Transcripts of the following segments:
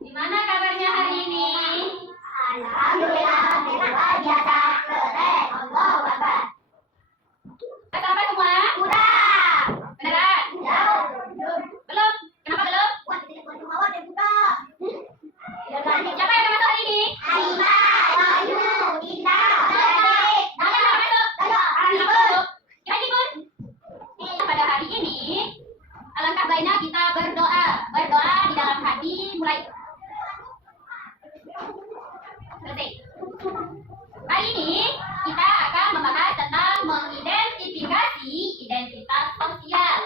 Gimana kabarnya hari ini? Alhamdulillah, luar biasa, keren, Allahu Akbar. Udah sampai semua? Udah. Beneran? Jauh. Belum? Kenapa belum? Wah, telepon mau dibuka. Siapa yang udah masuk hari ini? Aima, Wahyu, Indah, Baik. Siapa yang masuk? Ayo, Masuk. Ya, Ibu. Pada hari ini, alangkah baiknya kita berdoa. Berdoa di dalam hati mulai. Selesai. Hari ini kita akan membahas tentang mengidentifikasi identitas sosial.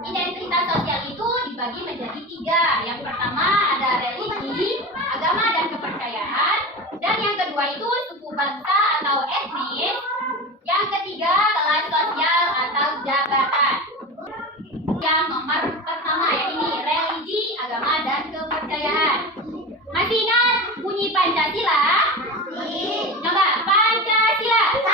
Identitas sosial itu dibagi menjadi 3. Yang pertama ada religi, agama dan kepercayaan. Dan yang kedua itu suku bangsa atau etnis. Yang ketiga kelas sosial atau jabatan. Yang nomor pertama ya ini religi, agama dan kepercayaan. Masih ingat bunyi Pancasila? Coba Pancasila. 1.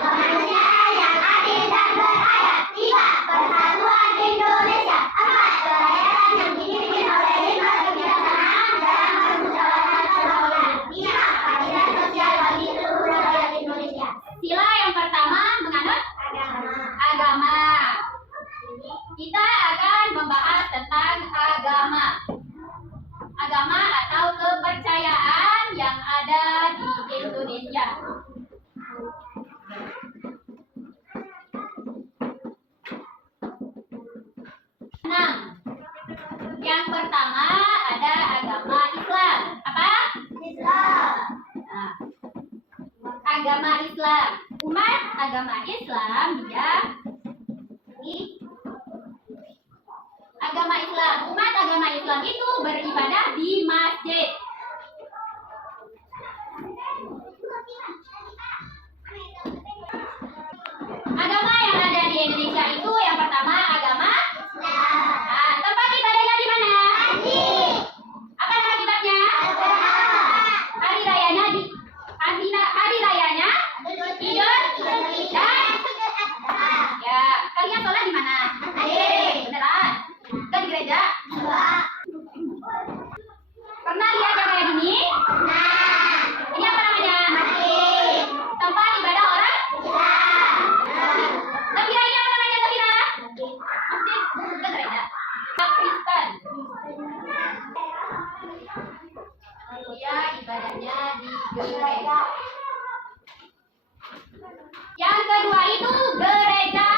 Kemanusiaan yang adil dan beradab. 3. Persatuan Indonesia. 4. Kerakyatan yang dipimpin oleh hikmat kebijaksanaan dalam permusyawaratan perwakilan. 5. Keadilan sosial bagi seluruh rakyat Indonesia. Sila yang pertama menganut agama. Kita akan membahas tentang agama. Agama atau kepercayaan yang ada di Indonesia. Nah, yang pertama ada agama Islam. Apa? Islam. Nah, agama Islam. Umat agama Islam dia agama Islam. Umat agama Islam itu beribadah di masjid. Agama yang ada di Indonesia itu yang pertama agama Nah, tempat ibadahnya di mana? Apa nama kitabnya? Hari rayanya di hari rayanya Idul dan ya kalian sholat di mana? Beneran? Kan di gereja? Pernah lihat yang kayak gini? Ini apa namanya? Tempat ibadah orang? Safira ini apa namanya Safira? Masjid? Bukan gereja. Kristen. Dia ibadahnya di gereja. Yang kedua itu gereja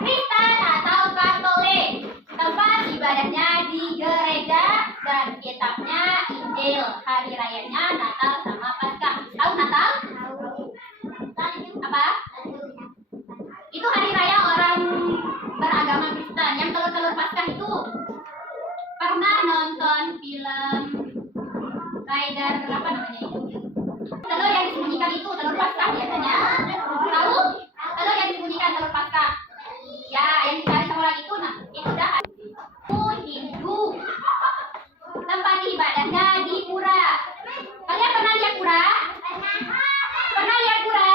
Kristen atau Katolik. Tempat ibadahnya di gereja dan kitabnya Injil. Hari rayanya Natal sama Paskah. Tahu Natal? Apa? Itu hari raya orang beragama Kristen. Yang telur-telur Paskah itu pernah nonton film Rider apa namanya itu? Telur yang disembunyikan itu telur Paskah biasanya. Tahu? Telur yang disembunyikan telur Paskah. Ya, yang dicari sama orang itu nah, itu dah Hindu. Tempat ibadahnya di pura. Kalian pernah lihat pura? Pernah lihat pura?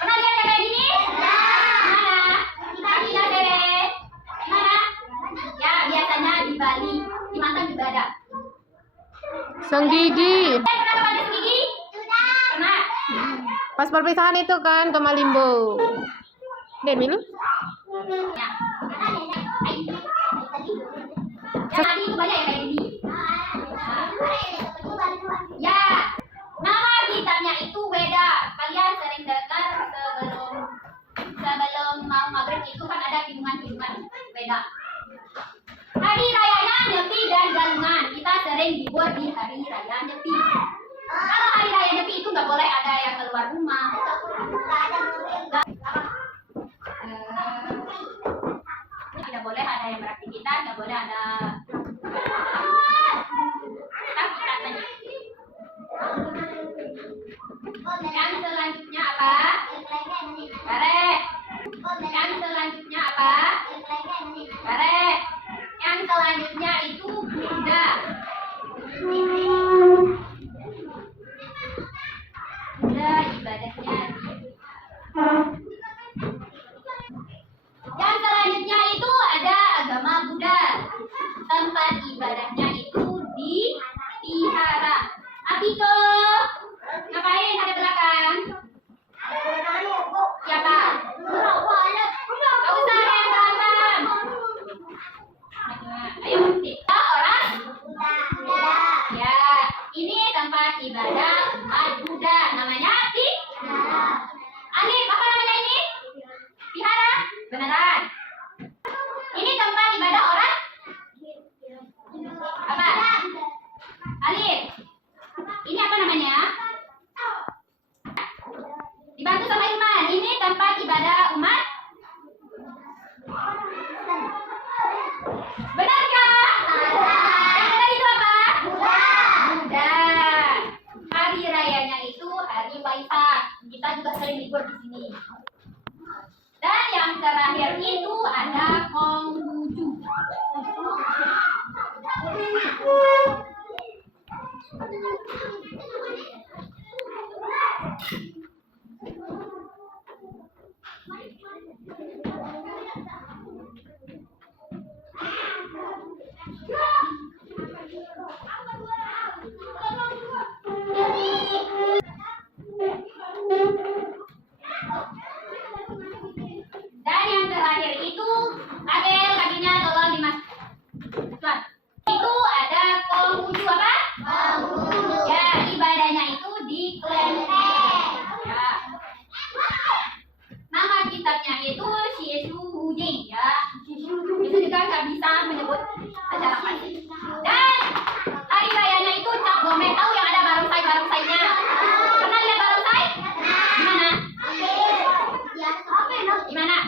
Pernah lihat yang kayak gini? Mana? Mana deh? Mana? Ya, biasanya di Bali, di mantan juga ada. Senggigi. Pernah ke Bali Senggigi? Pernah. Pas perpisahan itu kan ke Malimbo. Demi lu? Ya. Yang tadi itu banyak yang kayak gini. Ya. Nama kitabnya itu beda. Kalian sering dengar sebelum mau maghrib itu kan ada hidungan-hidungan beda. Hari rayanya Nyepi dan Galungan. Kita sering dibuat di hari raya Nyepi. Kalau hari raya Nyepi itu nggak boleh ada yang keluar rumah. Tidak boleh ada yang beraktivitas, tidak boleh ada katanya. Yang selanjutnya apa? Karet. Yang selanjutnya apa? Karet. Yang selanjutnya itu Bunda. Bunda ibadahnya. Yang selanjutnya tempat ibadahnya itu dipelihara. Abiko, ngapain ada belakang? Siapa? Gak usah ada yang berantem. Ayo, kita orang. Ya, ini tempat ibadah umat Buddha. Namanya Alif, apa namanya ini? Vihara? Beneran. Ini tempat ibadah orang? Apa? Alif. Ini apa namanya? Dibantu sama Ilman. Ini tempat ibadah umat? Benarkah? Yang benar itu apa? Buddha. Hari rayanya itu hari Waisak. Kita juga sering libur di sini. Dan yang terakhir itu ada Konghucu. Dan yang terakhir itu Adel kakinya tolong dimasukkan. Itu ada Konghucu apa? Ya, ibadahnya itu di kelenteng. Ya. Nama kitabnya itu Shishu Hujing ya. Itu juga nggak bisa menyebut secara pasti. Dan hari rayanya itu Cap Gomeh. Tahu yang ada barongsai-barongsainya? Pernah lihat barongsai? Gimana? Gimana?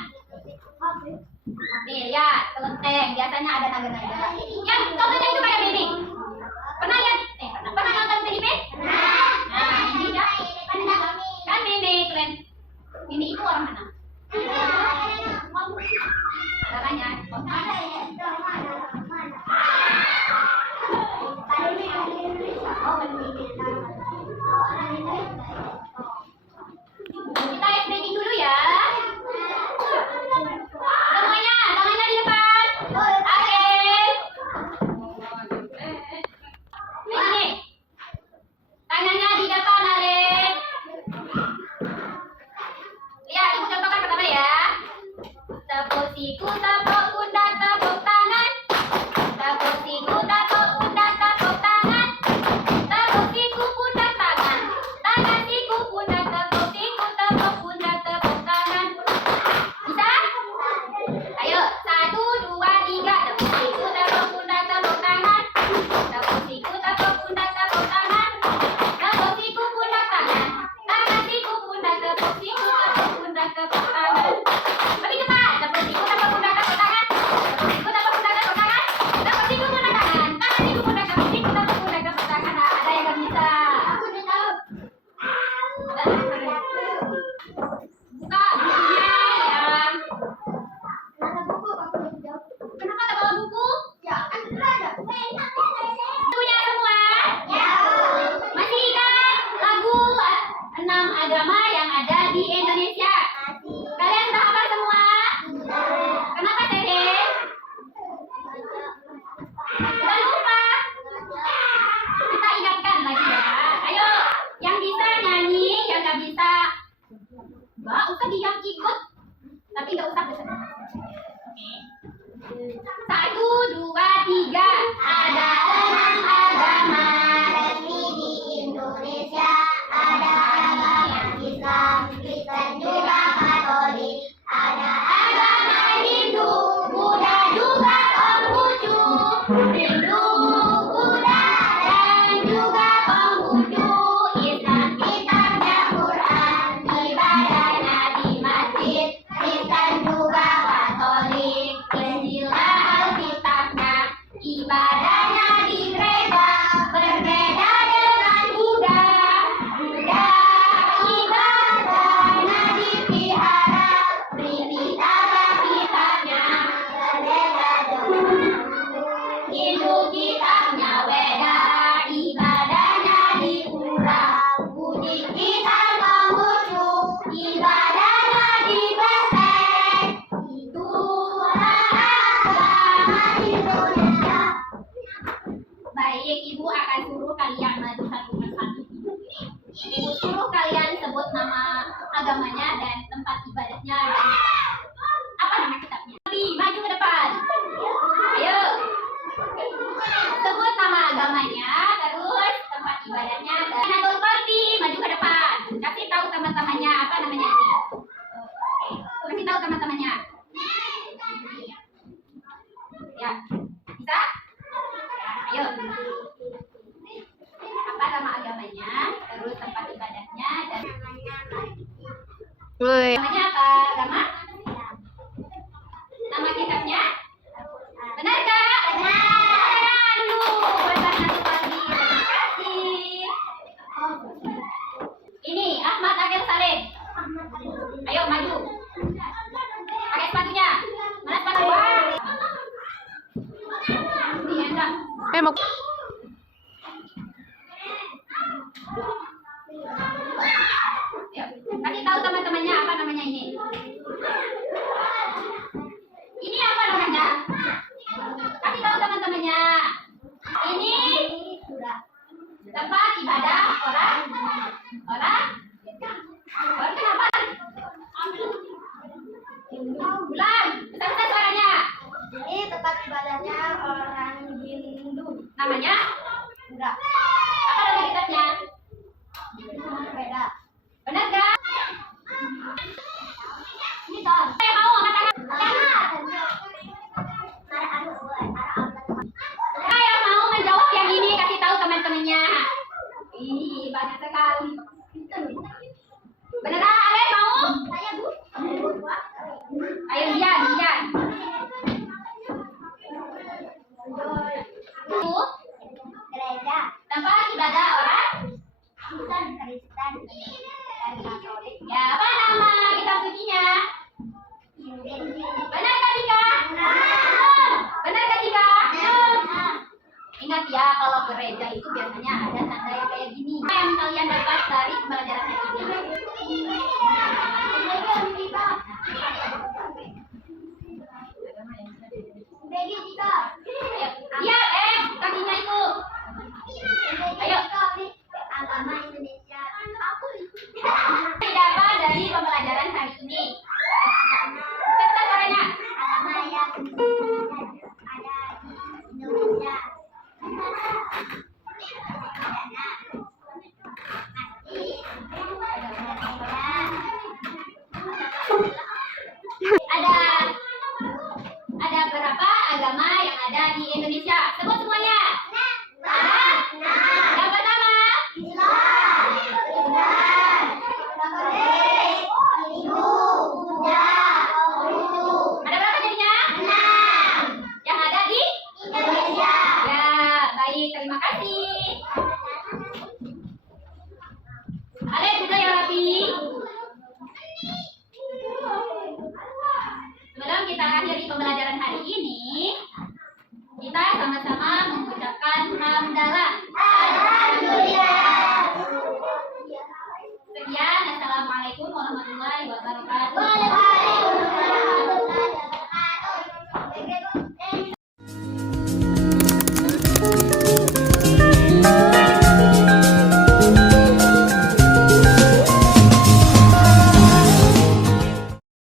Nih lihat kelenteng, biasanya ada naga-naga. Yang contohnya itu kayak bebek. Pernah lihat? Pernah nonton TVP? Nah, ini ya. Kan bebek keren. Ini itu orang mana? Caranya. Kita stretching dulu ya. Semuanya, tangannya di depan. Oke. Ini. Tangannya di depan, Alif. Lihat, ibu contohkan pertama ya. Tepuk siku, tepuk pundak, tepuk tangan. Tepuk siku, tepuk pundak, tepuk tangan. Tepuk siku, pundak, tangan. Tangan siku, pundak, tepuk siku, tepuk pundak, tepuk tangan. Bisa? Ayo, 1, 2, 3. Tepuk siku, tepuk pundak, tepuk tangan. Tepuk siku, tepuk pundak, tepuk tangan. Tepuk siku, pundak, tangan. Tangan siku, pundak, tepuk siku, tepuk pundak, tepuk tangan. Lebih cepat. Tepuk siku, tepuk pundak, tepuk tangan. Tepuk siku, tepuk pundak, tepuk tangan. Tepuk siku, pundak, tangan. Tangan siku, pundak, tepuk siku, tepuk pundak, tepuk tangan. Nah, ada yang nggak bisa. Buka bukunya ya. Kenapa tak bawa buku? Punya semua? Masih ingat lagu 6 agama yang ada di Indonesia? Kalian sudah hafal semua? Kenapa Tete? Sudah lupa? Kita ingatkan lagi ya. Ayo, yang bisa nyanyi, yang nggak bisa nggak usah diam ikut, tapi nggak usah bersedih. Oke. 1, 2, 3. Ada 6 agama resmi di Indonesia. Ada agama Islam, Kristen juga Katolik. Ada agama Hindu, Buddha juga Konghucu. Hindu, Buddha dan juga Konghucu. Islam kitabnya Quran, ibadahnya di masjid. Kristen juga Katolik. Injil Alkitabnya, ibadahnya di gereja. Berbeda dengan Buddha. Buddha ibadahnya dipelihara. Tripitaka kitabnya berbeda dengan Hindu. mau. Yuk, kasih tahu teman-temannya apa namanya ini. Ini apa namanya? Kasih tahu teman-temannya. Ini tempat ibadah orang kenapa? Ulang, besar-besar suaranya. Ini tempat ibadahnya orang Hindu. Namanya? Enggak. Apa nama kitabnya? Beda. Benar gak? Ini toh. Saya mau angkat tangan. Saya mau menjawab yang ini, kasih tahu teman-temannya. Ih, banyak sekali. Beneran, Ale mau? Saya Bu. Ayo Dian. Bu, Gereja. tempat ibadah orang. Kristen dan Katolik. Ya, apa nama kitab sucinya? Benar gak Cika? Benar gak Cika? Ingat ya, kalau gereja itu biasanya ada tanda yang kayak gini. Apa yang kalian dapat dari pembelajaran hari ini? Begi Cika. Ayo. Iya, kakinya itu. Ayo. Agama Indonesia. Dapat dari pembelajaran hari ini. Cepat suaranya. Agama yang ada di Indonesia. Ada berapa agama yang ada di Indonesia? Sebut semuanya. Yang pertama. Ada berapa jadinya? Yang ada di Indonesia. Ya, baik. Terima kasih. Ale sudah yang rapi. Sebelum kita akhiri pembelajaran hari ini,